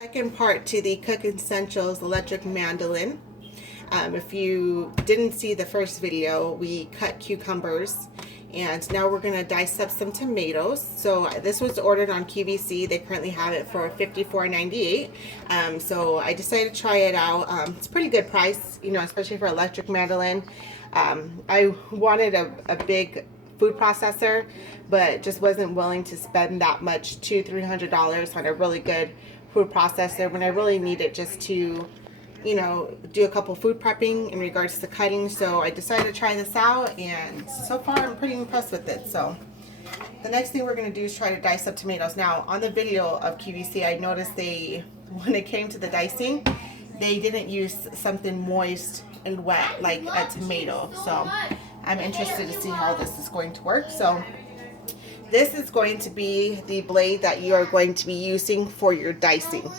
Second part to the Cook Essentials electric mandolin. If you didn't see the first video, we cut cucumbers and now we're going to dissect some tomatoes. So this was ordered on QVC. They currently have it for $54.98. So I decided to try it out. It's a pretty good price, you know, especially for electric mandolin. I wanted a big food processor, but just wasn't willing to spend that much, $200–300 on a really good food processor when I really need it just to, you know, do a couple food prepping in regards to cutting. So I decided to try this out, and so far I'm pretty impressed with it. So the next thing we're going to do is try to dice up tomatoes. Now on the video of QVC, I noticed when it came to the dicing, they didn't use something moist and wet like a tomato. So I'm interested to see how this is going to work. So this is going to be the blade that you are going to be using for your dicing.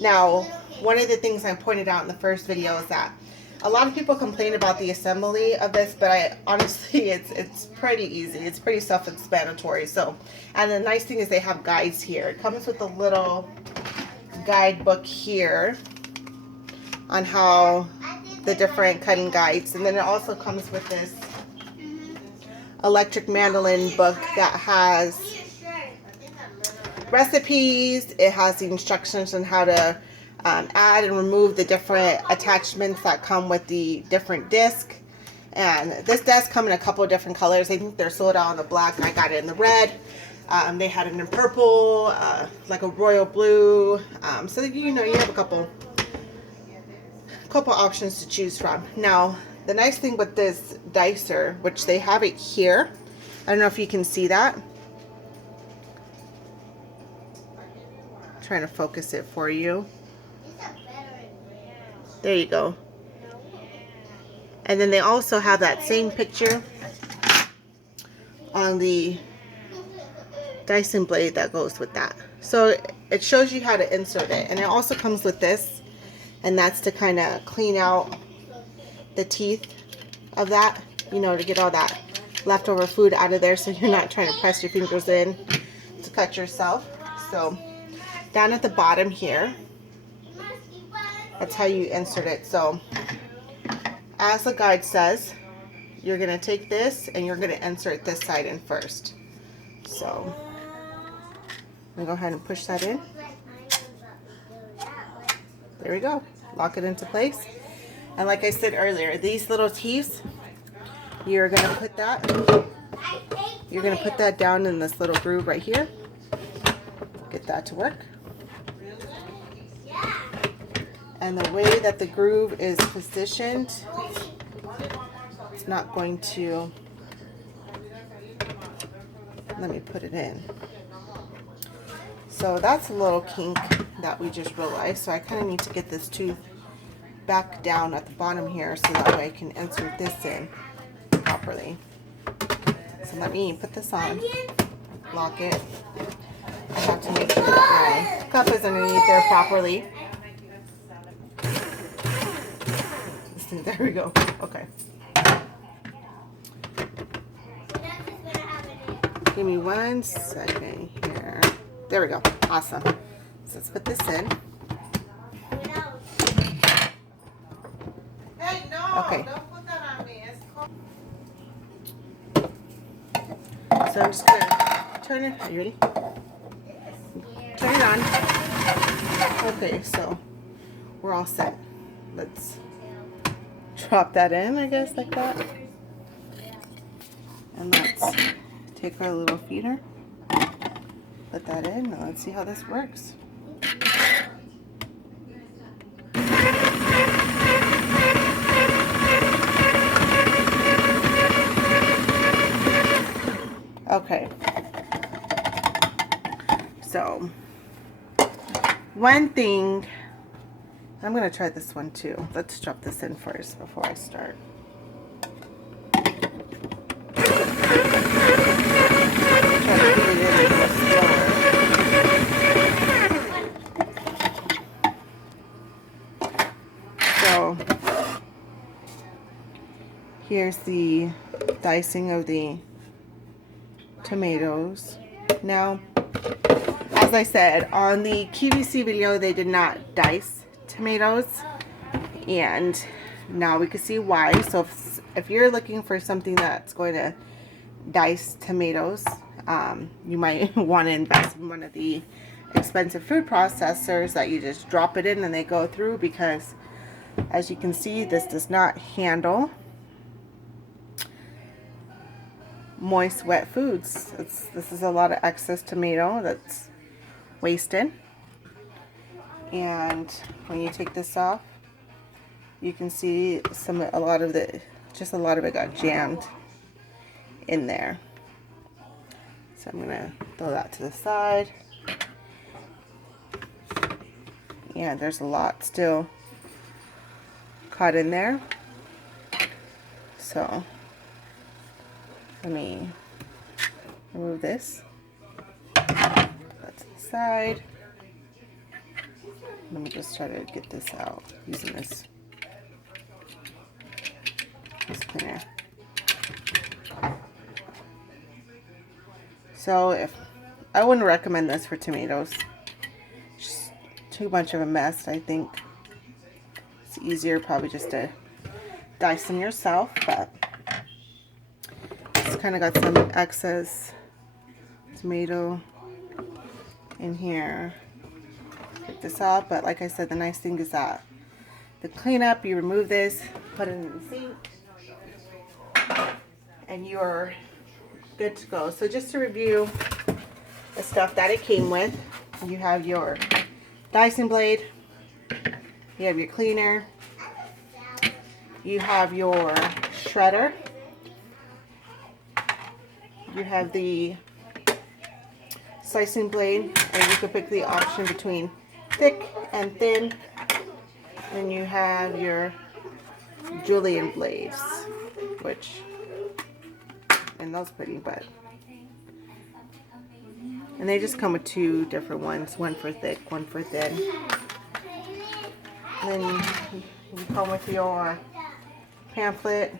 Now, one of the things I pointed out in the first video is that a lot of people complain about the assembly of this, but honestly, it's pretty easy. It's pretty self-explanatory. So, and the nice thing is they have guides here. It comes with a little guidebook here on how the different cutting guides, and then it also comes with this electric mandolin book that has recipes. It has the instructions on how to add and remove the different attachments that come with the different disc. And this does come in a couple of different colors. I think they're sold out in the black. I got it in the red. They had it in purple, like a royal blue. So you know, you have a couple options to choose from. Now, the nice thing with this dicer, which they have it here, I don't know if you can see that. I'm trying to focus it for you. There you go. And then they also have that same picture on the Dyson blade that goes with that. So it shows you how to insert it. And it also comes with this, and that's to kind of clean out the teeth of that, you know, to get all that leftover food out of there, so you're not trying to press your fingers in to cut yourself. So down at the bottom here, that's how you insert it. So as the guide says, you're going to take this and you're going to insert this side in first. So I'm going to go ahead and push that in. There we go. Lock it into place. And like I said earlier, these little teeth, you're going to put that down in this little groove right here. Get that to work. And the way that the groove is positioned, it's not going to, let me put it in. So that's a little kink that we just realized. So I kind of need to get this tooth back down at the bottom here so that way I can insert this in properly. So let me put this on, lock it. I have to make sure that my cup is underneath there properly. There we go. Okay. Give me 1 second here. There we go. Awesome. So let's put this in. Okay. So I'm just gonna turn it. Are you ready? Turn it on. Okay, so we're all set. Let's drop that in, I guess, like that. And let's take our little feeder, put that in, and let's see how this works. Okay. So, one thing, I'm going to try this one too. Let's drop this in first before I start. So, here's the dicing of the tomatoes. Now, as as I said, on the QVC video, they did not dice tomatoes, and now we can see why. So if you're looking for something that's going to dice tomatoes, you might want to invest in one of the expensive food processors that you just drop it in and they go through, because as you can see, this does not handle moist, wet foods. This is a lot of excess tomato that's wasted. And when you take this off, you can see a lot of it got jammed in there. So I'm gonna throw that to the side. Yeah, there's a lot still caught in there. So let me remove this. That's to the side. Let me just try to get this out using this cleaner. So I wouldn't recommend this for tomatoes. Just too much of a mess, I think. It's easier probably just to dice them yourself, but it's kind of got some excess tomato in here. Pick this up, but like I said, the nice thing is that the cleanup, you remove this, put it in the sink, and you're good to go. So just to review the stuff that it came with, you have your dicing blade, you have your cleaner, you have your shredder, you have the slicing blade, and you can pick the option between thick and thin. Then you have your julienne blades, and those pretty, and they just come with two different ones, one for thick, one for thin. And then you come with your pamphlet,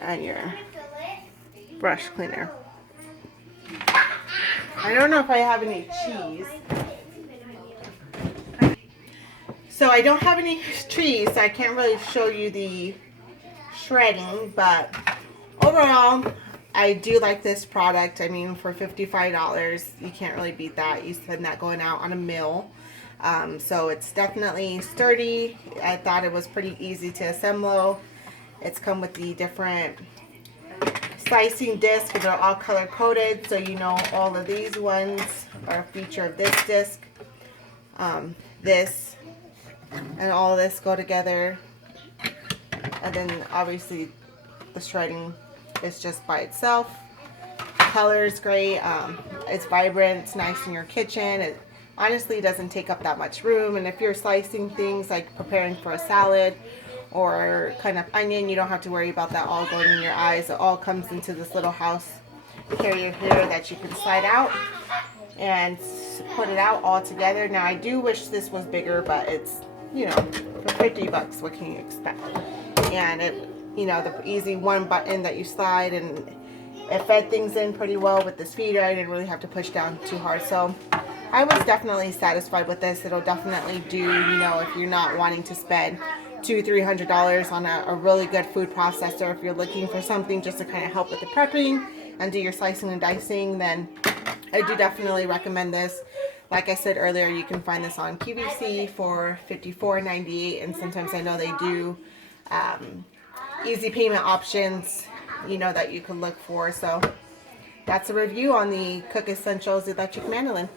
and your brush cleaner. I don't know if I have any cheese. So I don't have any cheese, so I can't really show you the shredding, but overall, I do like this product. I mean, for $55, you can't really beat that. You spend that going out on a meal. So it's definitely sturdy. I thought it was pretty easy to assemble. It's come with the different slicing discs, because they're all color coded, so you know all of these ones are a feature of this disc. This and all of this go together, and then obviously the shredding is just by itself. Color is great. It's vibrant. It's nice in your kitchen. It honestly doesn't take up that much room, and if you're slicing things like preparing for a salad or kind of onion, you don't have to worry about that all going in your eyes. It all comes into this little house carrier here that you can slide out and put it out all together. Now I do wish this was bigger, but it's, you know, for $50, what can you expect? And it, you know, the easy one button that you slide, and it fed things in pretty well with this feeder. I didn't really have to push down too hard, so I was definitely satisfied with this. It'll definitely do, you know, if you're not wanting to spend $200-300 on a really good food processor. If you're looking for something just to kind of help with the prepping and do your slicing and dicing, then I do definitely recommend this. Like I said earlier, you can find this on QVC for $54.98, and sometimes I know they do easy payment options, you know, that you can look for. So that's a review on the Cook Essentials Electric Mandoline.